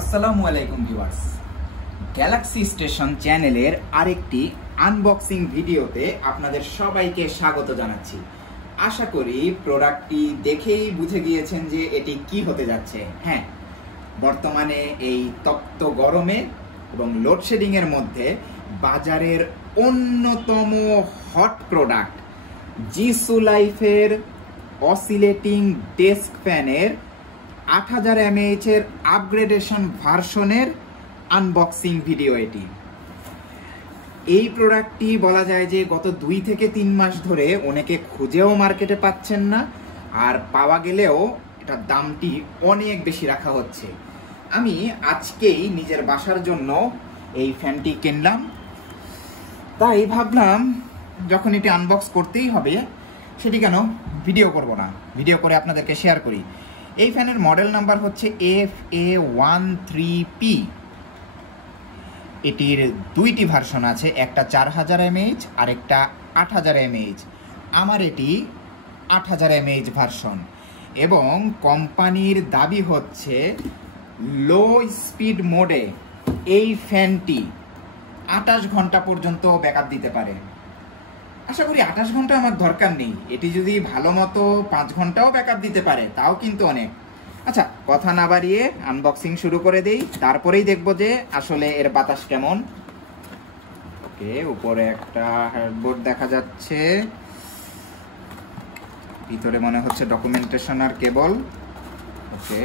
আসসালামু আলাইকুম viewers, Galaxy station চ্যানেলের আরেকটি আনবক্সিং ভিডিওতে আপনাদের সবাইকে স্বাগত জানাচ্ছি। আশা করি প্রোডাক্টটি দেখেই বুঝে গিয়েছেন যে এটি কি হতে যাচ্ছে। হ্যাঁ, বর্তমানে এই তপ্ত গরমে এবং লোডশেডিং এর মধ্যে বাজারের অন্যতম হট প্রোডাক্ট জিসুলাইফের অসিলেটিং ডেস্ক ফ্যানের 8000 mAh এর আপগ্রেডেশন ভার্সনের আনবক্সিং ভিডিও এটি। এই প্রোডাক্টটি বলা যায় যে গত 2 থেকে 3 মাস ধরে অনেকে খুঁজেও মার্কেটে পাচ্ছেন না, আর পাওয়া গেলেও এটার দামটি অনেক বেশি রাখা হচ্ছে। আমি আজকেই নিজের বাসার জন্য এই ফ্যানটি কিনলাম, তাই ভাবলাম যখন এটি আনবক্স করতেই হবে সেটি কেন ভিডিও করব না, ভিডিও করে আপনাদেরকে শেয়ার করি। এই ফ্যানের মডেল নাম্বার হচ্ছে FA13P। এটির দুইটি ভার্সন আছে, একটা 4000 mAh আর একটা 8000 mAh। আমার এটি 8000 mAh ভার্সন, এবং কোম্পানির দাবি হচ্ছে লো স্পিড মোডে এই ফ্যানটি 28 ঘন্টা পর্যন্ত ব্যাকআপ দিতে পারে। আশা করি 28 ঘন্টা আমার দরকার নেই, এটি যদি ভালো মতো 5 ঘন্টাও ব্যাকআপ দিতে পারে তাও কিন্তু অনেক। আচ্ছা, কথা না বাড়িয়ে আনবক্সিং শুরু করে দেই, তারপরেই দেখব যে আসলে এর বাতাস কেমন। ওকে, উপরে একটা হেডবোর্ড দেখা যাচ্ছে, ভিতরে মনে হচ্ছে ডকুমেন্টেশন আর কেবল। ওকে,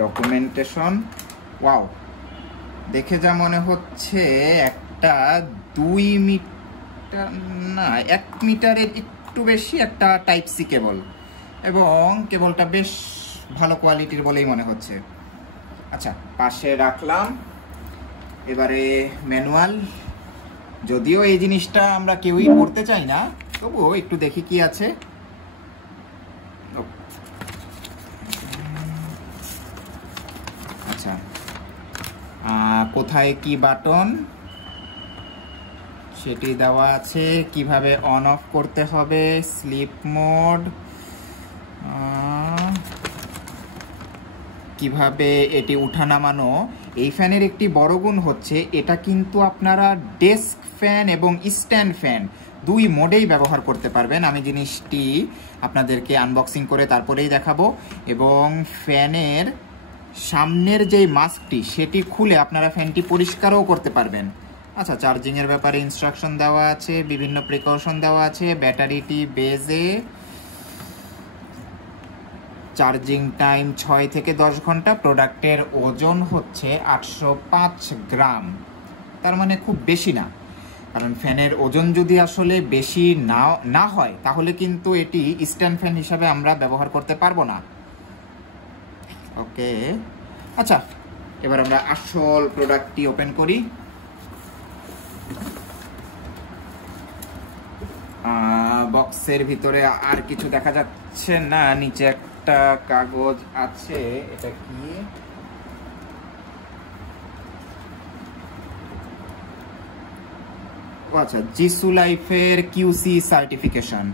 ডকুমেন্টেশন। ওয়াও, দেখে যা মনে হচ্ছে একটা 2 মিটার না 1 মিটারের একটু বেশি একটা টাইপ সি কেবল, এবং কেবলটা বেশ ভালো কোয়ালিটির বলেই মনে হচ্ছে। আচ্ছা, পাশে রাখলাম। এবারে ম্যানুয়াল, যদিও এই জিনিসটা আমরা কেউই পড়তে চাই না, তবুও একটু দেখি কি আছে। আচ্ছা, কোথায় কি বাটন সেটি দেওয়া আছে, কিভাবে অন অফ করতে হবে, স্লিপ মোড, কিভাবে এটি উঠা নামানো। এই ফ্যানের একটি বড় গুণ হচ্ছে এটা কিন্তু আপনারা ডেস্ক ফ্যান এবং স্ট্যান্ড ফ্যান 2 মোডেই ব্যবহার করতে পারবেন। আমি জিনিসটি আপনাদেরকে আনবক্সিং করে তারপরেই দেখাবো। এবং ফ্যানের সামনের যেই মাস্কটি সেটি খুলে আপনারা ফ্যানটি পরিষ্কারও করতে পারবেন। আচ্ছা, চার্জিংয়ের ব্যাপারে ইনস্ট্রাকশন দেওয়া আছে, বিভিন্ন প্রিকশন দেওয়া আছে। ব্যাটারিটি বেজে, চার্জিং টাইম 6 থেকে 10 ঘন্টা। প্রোডাক্টের ওজন হচ্ছে 805 গ্রাম, তার মানে খুব বেশি না। কারণ ফ্যানের ওজন যদি আসলে বেশি না হয় তাহলে কিন্তু এটি স্ট্যান্ড ফ্যান হিসাবে আমরা ব্যবহার করতে পারবো না। ওকে, আচ্ছা, এবার আমরা আসল প্রোডাক্টটি ওপেন করি। বক্সের ভিতরে আর কিছু দেখা যাচ্ছে না, নিচে একটা কাগজ আছে, এটা কি? আচ্ছা, জিসুলাইফের QC সার্টিফিকেশন।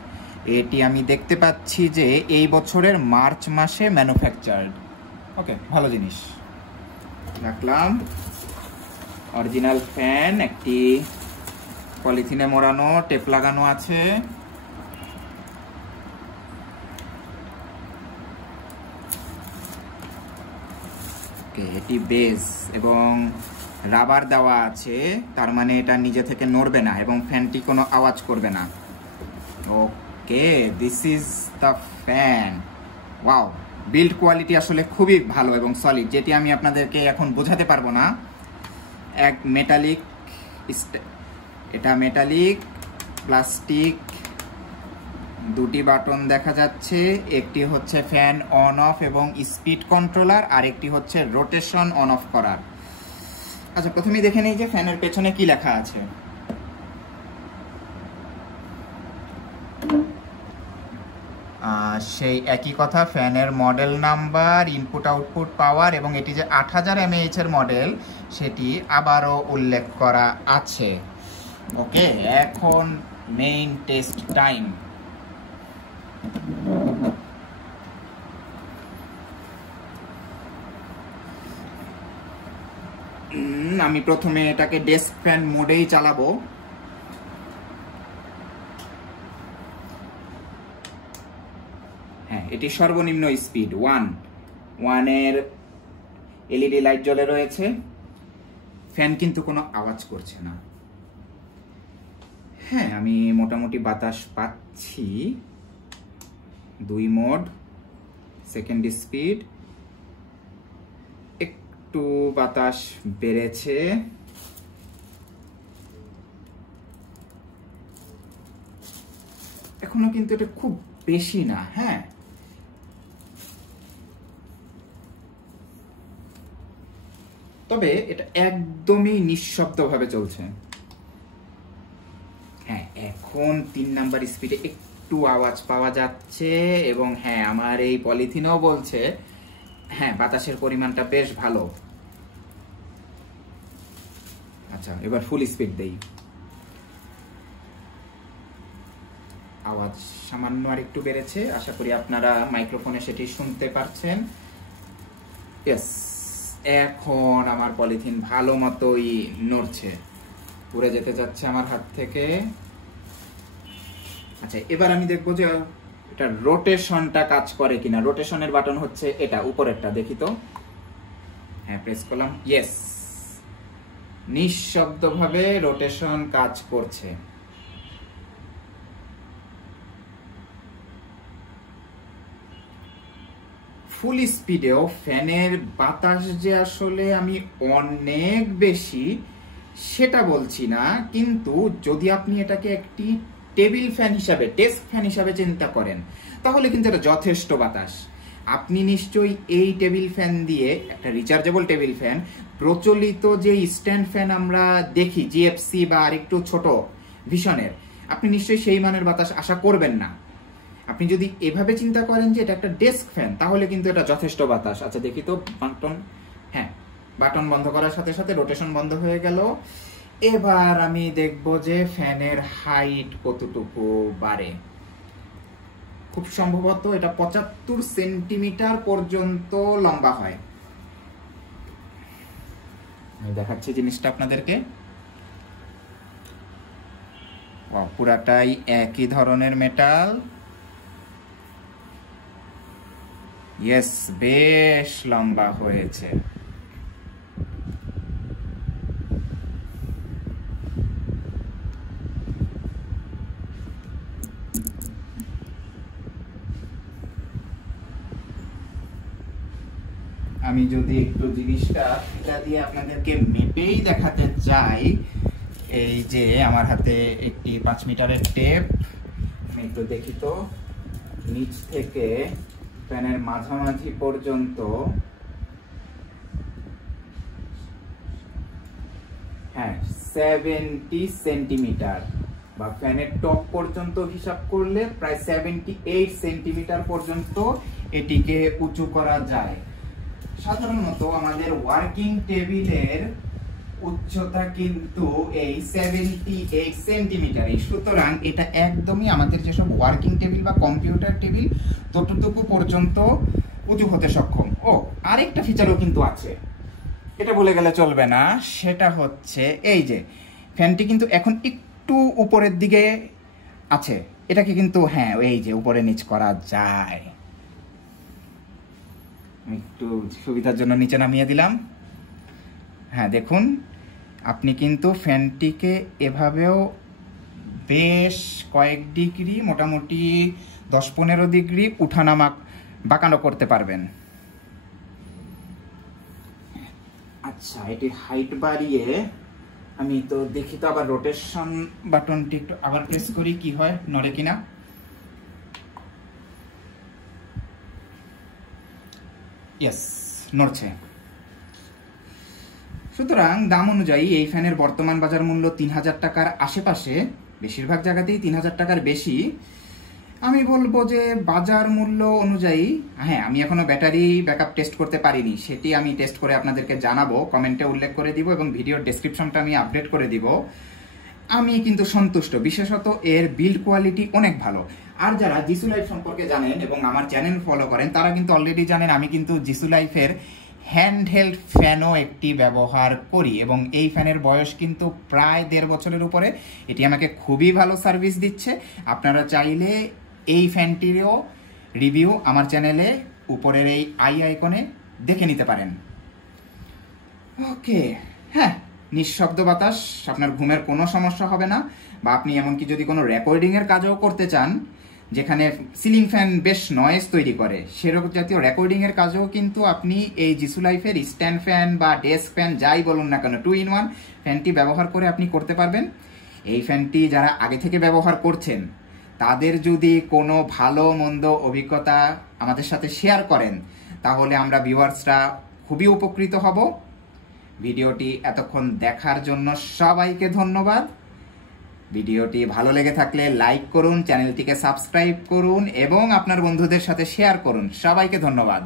এটি আমি দেখতে পাচ্ছি যে এই বছরের মার্চ মাসে ম্যানুফ্যাকচার্ড। ওকে, ভালো জিনিস। রাখলাম। অরিজিনাল ফ্যান, একটি পলিথিনে মোড়ানো, টেপ লাগানো আছে। এটি বেস এবং রাবার দেওয়া আছে, তার মানে এটা নিজে থেকে নড়বে না এবং ফ্যানটি কোনো আওয়াজ করবে না। Okay, this is the fan. Wow, build quality আসলে খুবই ভালো এবং সলিড, যেটি আমি আপনাদেরকে এখন বোঝাতে পারবো না। এক মেটালিক, এটা মেটালিক, প্লাস্টিক। 2টি বাটন দেখা যাচ্ছে, একটি হচ্ছে ফ্যান অন অফ এবং স্পিড কন্ট্রোলার, আর একটি হচ্ছে রোটেশন অন অফ করার। আচ্ছা, প্রথমেই দেখে নেই যে ফ্যানের পেছনে কি লেখা আছে। সেই একই কথা, ফ্যানের মডেল নাম্বার, ইনপুট আউটপুট পাওয়ার, এবং এটি যে 8000 mAh এর মডেল সেটি আবারও উল্লেখ করা আছে। ওকে, এখন মেইন টেস্ট টাইম। আমি প্রথমে এটাকে ডেস্ক ফ্যান মোডেই চালাবো। হ্যাঁ, এটি সর্বনিম্ন স্পিড 1 এর এলইডি লাইট জ্বলে রয়েছে। ফ্যান কিন্তু কোনো আওয়াজ করছে না। হ্যাঁ, আমি মোটামুটি বাতাস পাচ্ছি। 2 মোড, সেকেন্ড স্পিড, একটু বাতাস বেড়েছে। এখনো কিন্তু এটা খুব বেশি না। হ্যাঁ, তবে এটা একদমই নিঃশব্দভাবে চলছে। হ্যাঁ, এখন 3 নাম্বার স্পিডে একটু আওয়াজ পাওয়া যাচ্ছে এবং হ্যাঁ, আমার এই পলিথিনও বলছে হ্যাঁ বাতাসের পরিমাণটা বেশ ভালো। আচ্ছা, এবার ফুল স্পিড দেই। আওয়াজ সামান্য আর একটু বেড়েছে। আশা করি আপনারা মাইক্রোফোনে সেটি শুনতে পারছেন। ইয়েস, এখন আমার পলিথিন ভালো মতোই নড়ছে, উড়ে যেতে যাচ্ছে আমার হাত থেকে। আচ্ছা, এবার আমি দেখবো যে এটা রোটেশনটা কাজ করে কিনা। রোটেশনের বাটন হচ্ছে এটা উপরেরটা, দেখি তো। হ্যাঁ, প্রেস করলাম। ইয়েস, নিঃশব্দভাবে রোটেশন কাজ করছে। ফুল স্পিডেও ফ্যানের বাতাস যে আসলে আমি অনেক বেশি সেটা বলছি না, কিন্তু যদি আপনি এটাকে একটি টেবিল ফ্যান হিসাবে, ডেস্ক ফ্যান হিসাবে চিন্তা করেন, তাহলে কিন্তু এটা যথেষ্ট বাতাস। আপনি নিশ্চয়ই এই টেবিল ফ্যান দিয়ে, একটা রিচার্জেবল টেবিল ফ্যান, প্রচলিত যে স্ট্যান্ড ফ্যান আমরা দেখি জিএফসি বা আরেকটু ছোট ভিশনের, আপনি নিশ্চয়ই সেই মানের বাতাস আশা করবেন না। আপনি যদি এভাবে চিন্তা করেন যে এটা একটা ডেস্ক ফ্যান, তাহলে কিন্তু এটা যথেষ্ট বাতাস। আচ্ছা, দেখি তো বাটন। হ্যাঁ, বাটন বন্ধ করার সাথে সাথে রোটেশন বন্ধ হয়ে গেল। এবার আমি দেখব যে ফ্যানের হাইট কতটুকু বাড়ে। খুব সম্ভবত এটা 75 সেন্টিমিটার পর্যন্ত লম্বা হয়। আমি দেখাচ্ছি জিনিসটা আপনাদেরকে। পুরাটাই একই ধরনের মেটাল। ইয়েস, বেশ লম্বা হয়েছে। আমি যদি একটু জিনিসটা এটা দিয়ে আপনাদেরকে মেপেই দেখাতে চাই, এই যে আমার হাতে একটি 5 মিটারের টেপ। আমি একটু দেখি তো, নিচ থেকে ফ্যানের মাঝামাঝি পর্যন্ত, হ্যাঁ 70 সেন্টিমিটার, বা ফ্যানের টপ পর্যন্ত হিসাব করলে প্রায় 78 সেন্টিমিটার পর্যন্ত এটিকে উঁচু করা যায়। সাধারণত আমাদের ওয়ার্কিং টেবিলের উচ্চতা কিন্তু এই 78 সেন্টিমিটার। সুতরাং এটা একদমই আমাদের যেসব ওয়ার্কিং টেবিল বা কম্পিউটার টেবিল ততটুকু পর্যন্ত উঁচু হতে সক্ষম। ও, আরেকটা ফিচারও কিন্তু আছে, এটা বলে গেলে চলবে না। সেটা হচ্ছে এই যে ফ্যানটি কিন্তু এখন একটু উপরের দিকে আছে, এটাকে কিন্তু হ্যাঁ এই যে উপরে নিচ করা যায়। একটু সুবিধার জন্য নিচে নামিয়ে দিলাম। হ্যাঁ, দেখুন আপনি কিন্তু ফ্যানটিকে এভাবেও বেশ কয়েক ডিগ্রি, মোটামুটি 10-15 ডিগ্রি উঠানামা বাঁকানো করতে পারবেন। আচ্ছা, এটি হাইট বাড়িয়ে আমি তো দেখি তো আবার রোটেশন বাটনটি একটু আবার প্রেস করি, কি হয়, নড়ে কিনা। ইয়েস, নড়ছে। সুতরাং দাম অনুযায়ী এই ফ্যানের বর্তমান বাজার মূল্য 3000 টাকার আশেপাশে, বেশিরভাগ জায়গাতেই 3000 টাকার বেশি। আমি বলবো যে বাজার মূল্য অনুযায়ী, হ্যাঁ আমি এখনো ব্যাটারি ব্যাকআপ টেস্ট করতে পারিনি, সেটি আমি টেস্ট করে আপনাদেরকে জানাবো, কমেন্টে উল্লেখ করে দিব এবং ভিডিওর ডেসক্রিপশনটা আমি আপডেট করে দিব। আমি কিন্তু সন্তুষ্ট, বিশেষত এর বিল্ড কোয়ালিটি অনেক ভালো। আর যারা জিসুলাইফ সম্পর্কে জানেন এবং আমার চ্যানেল ফলো করেন, তারা কিন্তু অলরেডি জানেন আমি কিন্তু জিসুলাইফের হ্যান্ডহেল্ড ফ্যানও একটি ব্যবহার করি এবং এই ফ্যানের বয়স কিন্তু প্রায় 1.5 বছরের উপরে। এটি আমাকে খুবই ভালো সার্ভিস দিচ্ছে। আপনারা চাইলে এই ফ্যানটিরও রিভিউ আমার চ্যানেলে উপরের এই আইকনে দেখে নিতে পারেন। ওকে, হ্যাঁ, নিঃশব্দ বাতাস, আপনার ঘুমের কোনো সমস্যা হবে না। বা আপনি এমনকি যদি কোনো রেকর্ডিংয়ের কাজও করতে চান, যেখানে সিলিং ফ্যান বেশ নয়েজ তৈরি করে, সেরকম জাতীয় রেকর্ডিংয়ের কাজেও কিন্তু আপনি এই জিসুলাইফের স্ট্যান্ড ফ্যান বা ডেস্ক ফ্যান যাই বলুন না কেন, 2-in-1 ফ্যানটি ব্যবহার করে আপনি করতে পারবেন। এই ফ্যানটি যারা আগে থেকে ব্যবহার করছেন, তাদের যদি কোনো ভালো মন্দ অভিজ্ঞতা আমাদের সাথে শেয়ার করেন, তাহলে আমরা ভিউয়ার্সরা খুবই উপকৃত হব। ভিডিওটি এতক্ষণ দেখার জন্য সবাইকে ধন্যবাদ। ভিডিওটি ভালো লেগে থাকলে লাইক করুন, চ্যানেলটিকে সাবস্ক্রাইব করুন এবং আপনার বন্ধুদের সাথে শেয়ার করুন। সবাইকে ধন্যবাদ।